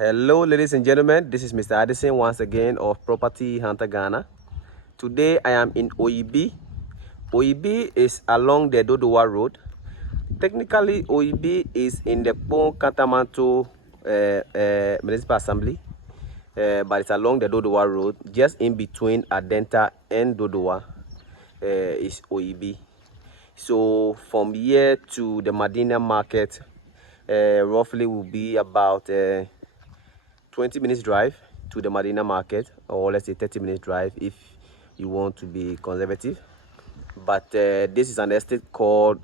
Hello, ladies and gentlemen. This is Mr. Addison once again of Property Hunter Ghana. Today I am in Oyibi. Oyibi is along the Dodowa Road. Technically, Oyibi is in the Pon Katamanto Municipal Assembly, but it's along the Dodowa Road, just in between Adenta and Dodowa is Oyibi. So from here to the Medina Market, roughly will be about 20 minutes drive to the Medina Market, or let's say 30 minutes drive if you want to be conservative. But this is an estate called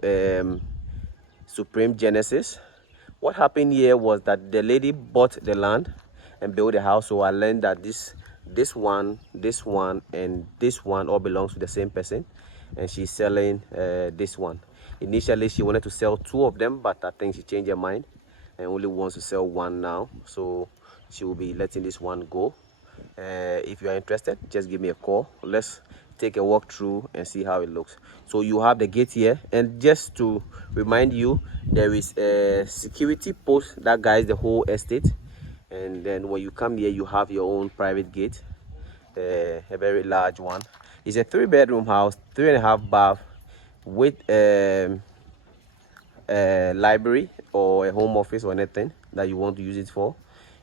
Supreme Genesis. What happened here was that the lady bought the land and built the house. So I learned that this one, and this one all belongs to the same person, and she's selling this one. Initially she wanted to sell two of them, but I think she changed her mind and only wants to sell one now. So she will be letting this one go. If you are interested, just give me a call. Let's take a walk through and see how it looks. So you have the gate here, and just to remind you, there is a security post that guides the whole estate, and then when you come here you have your own private gate, a very large one. It's a 3-bedroom house, 3.5 bath, with a library or a home office or anything that you want to use it for.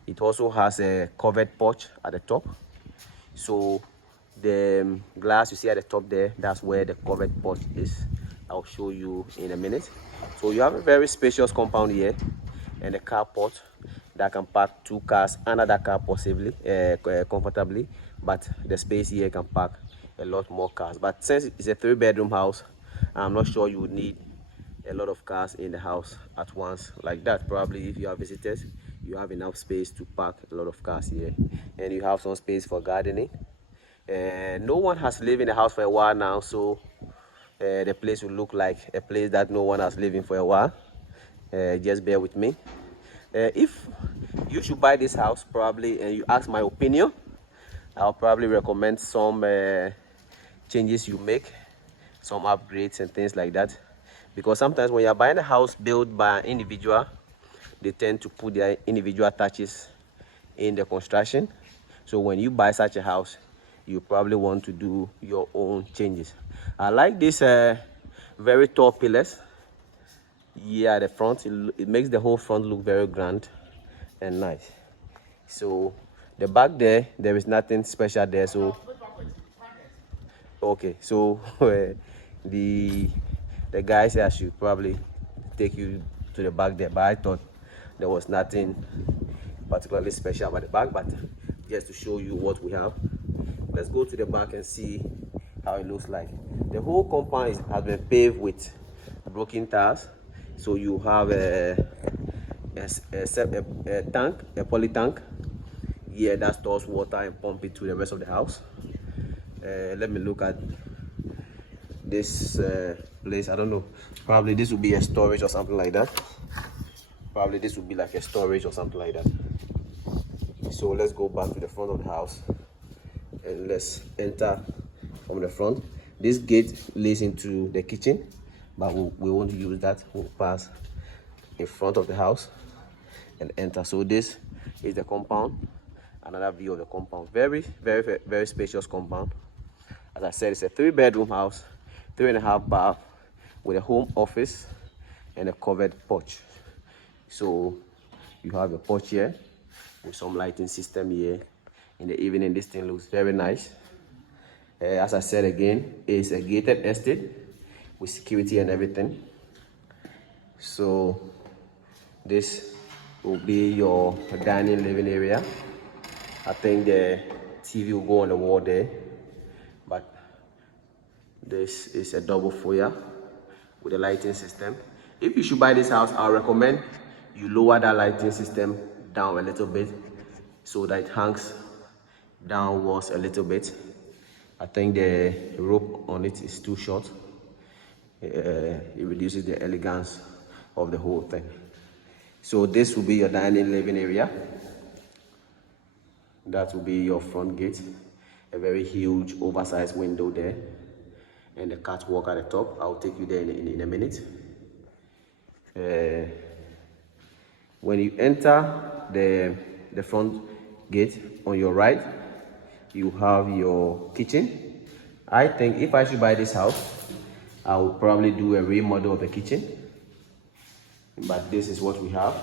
It also has a covered porch at the top. So the glass you see at the top there, that's where the covered porch is. I'll show you in a minute. So you have a very spacious compound here, and a carport that can park 2 cars under that car possibly comfortably, but the space here can park a lot more cars. But since it's a 3-bedroom house, I'm not sure you would need a lot of cars in the house at once like that. Probably if you are visitors, you have enough space to park a lot of cars here, and you have some space for gardening. No one has lived in the house for a while now, so the place will look like a place that no one has lived in for a while. Just bear with me. If you should buy this house, probably, and you ask my opinion, I'll probably recommend some changes you make, some upgrades and things like that. Because sometimes when you're buying a house built by an individual, they tend to put their individual touches in the construction. So when you buy such a house, you probably want to do your own changes. I like this very tall pillars here at the front. It makes the whole front look very grand and nice. So the back there is nothing special there. So okay, so the guy said I should probably take you to the back there, but I thought there was nothing particularly special about the back, but just to show you what we have. Let's go to the back and see how it looks like. The whole compound has been paved with broken tiles. So you have a tank, a poly tank here that stores water and pump it to the rest of the house. Let me look at this place. I don't know, probably this would be a storage or something like that. Probably this would be like a storage or something like that. So let's go back to the front of the house and let's enter from the front. This gate leads into the kitchen, but we won't use that. We'll pass in front of the house and enter. So this is the compound. Another view of the compound. Very, very, very spacious compound. As I said, it's a 3-bedroom house, 3.5 bath, with a home office and a covered porch. So you have a porch here with some lighting system here. In the evening, this thing looks very nice. As I said again, it's a gated estate with security and everything. So this will be your dining living area. I think the TV will go on the wall there, but this is a double foyer with a lighting system. If you should buy this house, I'll recommend you lower that lighting system down a little bit so that it hangs downwards a little bit. I think the rope on it is too short. It reduces the elegance of the whole thing. So this will be your dining living area. That will be your front gate. A very huge oversized window there, and the catwalk at the top. I'll take you there in a minute. When you enter the the front gate. On your right, you have your kitchen. I think if I should buy this house, I would probably do a remodel of the kitchen, but this is what we have.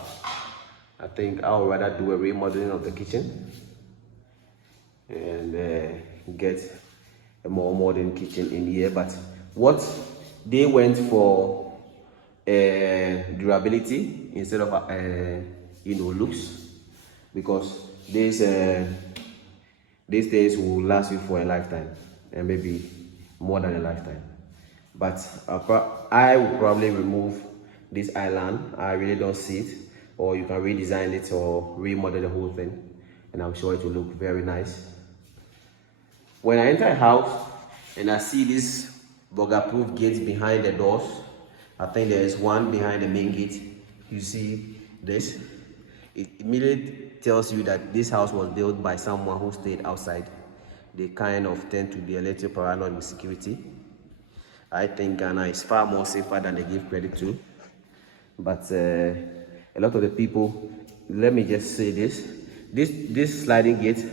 I think I would rather do a remodeling of the kitchen and get a more modern kitchen in here. But what they went for durability instead of looks, because these things will last you for a lifetime and maybe more than a lifetime. But I will probably remove this island. I really don't see it, or you can redesign it or remodel the whole thing, and I'm sure it will look very nice. When I enter a house and I see this bugger-proof gates behind the doors, I think there is one behind the main gate. You see this? It immediately tells you that this house was built by someone who stayed outside. They kind of tend to be a little paranoid with security. I think Ghana is far more safer than they give credit to. But a lot of the people, let me just say this sliding gate,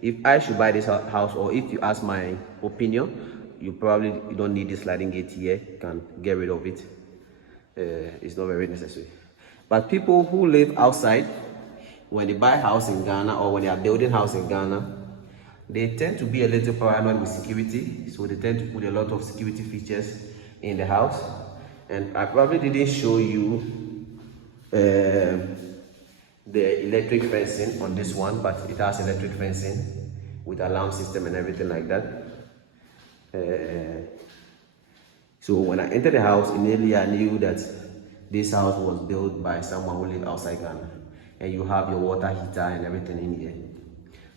if I should buy this house, or if you ask my opinion, you don't need this sliding gate here. You can get rid of it. It's not very necessary. But people who live outside, when they buy a house in Ghana or when they are building a house in Ghana, they tend to be a little paranoid with security. So they tend to put a lot of security features in the house. And I probably didn't show you the electric fencing on this one, but it has electric fencing with alarm system and everything like that. So when I entered the house, immediately I knew that this house was built by someone who lived outside Ghana. And you have your water heater and everything in here.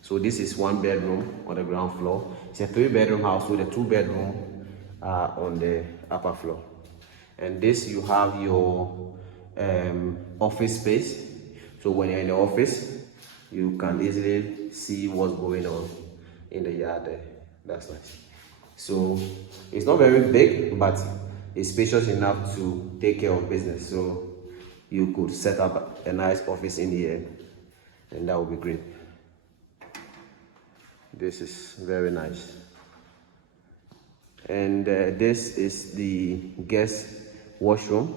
So this is 1 bedroom on the ground floor. It's a 3-bedroom house, so the 2 bedroom are on the upper floor. And this, you have your office space. So when you're in the office, you can easily see what's going on in the yard there. That's nice. So it's not very big, but it's spacious enough to take care of business. So you could set up a nice office in here, and that would be great. This is very nice. And this is the guest washroom.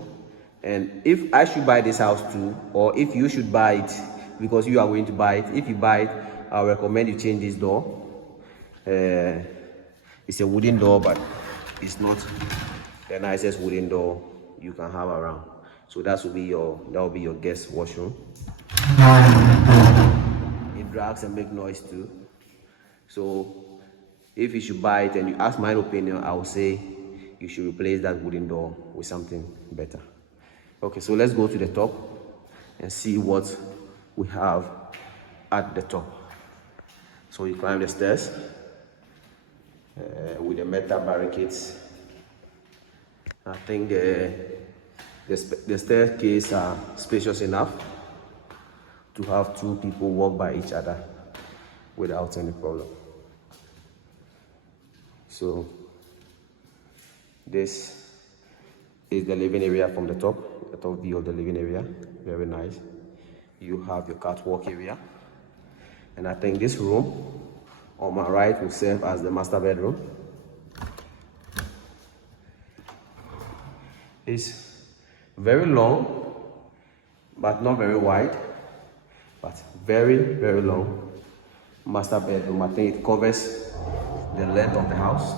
And if I should buy this house too, or if you should buy it because you are going to buy it, if you buy it, I recommend you change this door. It's a wooden door, but it's not the nicest wooden door you can have around. So that will be your guest washroom. It drags and makes noise too. So if you should buy it and you ask my opinion, I would say you should replace that wooden door with something better. Okay, so let's go to the top and see what we have at the top. So you climb the stairs with the metal barricades. I think the staircase are spacious enough to have 2 people walk by each other without any problem. So this is the living area from the top view of the living area. Very nice. You have your catwalk area, and I think this room on my right will serve as the master bedroom. It's very long, but not very wide, but very, very long master bedroom. I think it covers the length of the house.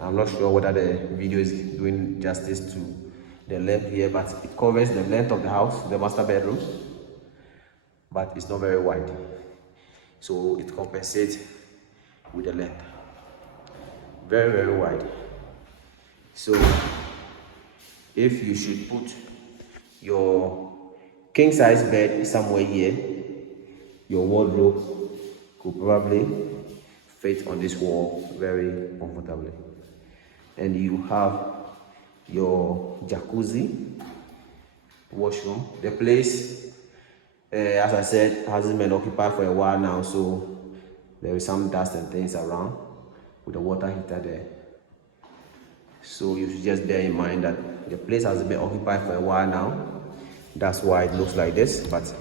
I'm not sure whether the video is doing justice to the length here, but it covers the length of the house, the master bedroom, but it's not very wide. So it compensates with the length. Very, very wide. So if you should put your king size bed somewhere here, your wardrobe could probably fit on this wall very comfortably. And you have your jacuzzi, washroom. The place, as I said, hasn't been occupied for a while now, so there is some dust and things around with the water heater there. So you should just bear in mind that the place has been occupied for a while now. That's why it looks like this, but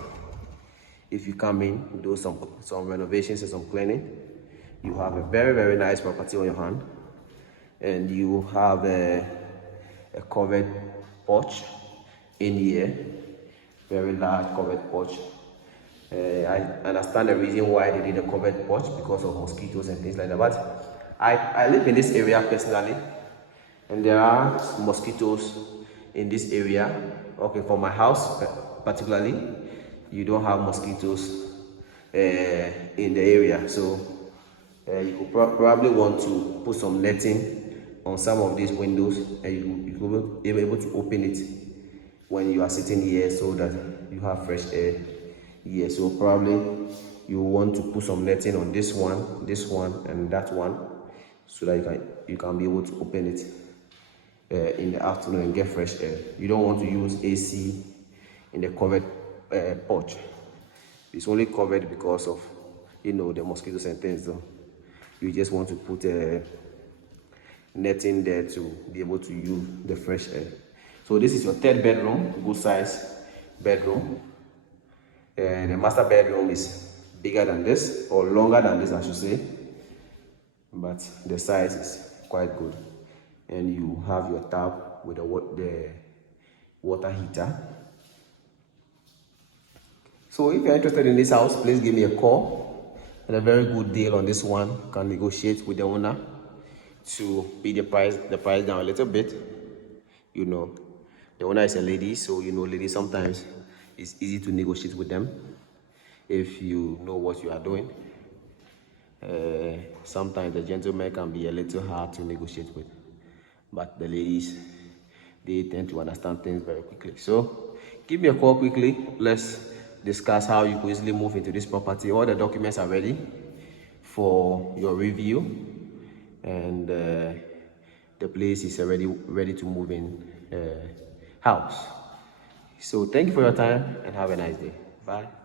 If you come in, do some renovations and some cleaning, you have a very nice property on your hand, and you have a covered porch in here, very large covered porch. I understand the reason why they did a covered porch, because of mosquitoes and things like that. But I live in this area personally, and there are mosquitoes in this area. Okay, for my house particularly, you don't have mosquitoes in the area, so you could probably want to put some netting on some of these windows, and you could be able to open it when you are sitting here, so that you have fresh air here. So probably you want to put some netting on this one, and that one, so that you can be able to open it in the afternoon and get fresh air. You don't want to use AC in the covered porch. It's only covered because of, the mosquitoes and things. So you just want to put a netting there to be able to use the fresh air. So this is your third bedroom, good size bedroom. And the master bedroom is bigger than this, or longer than this I should say, but the size is quite good. And you have your tap with the water heater. So if you're interested in this house, please give me a call. And a very good deal on this one. You can negotiate with the owner to beat the price down a little bit. The owner is a lady, so ladies, sometimes it's easy to negotiate with them if you know what you are doing. Sometimes the gentlemen can be a little hard to negotiate with, but the ladies, they tend to understand things very quickly. So give me a call quickly. Let's discuss how you could easily move into this property. All the documents are ready for your review, and the place is already ready to move in house. So thank you for your time, and have a nice day. Bye.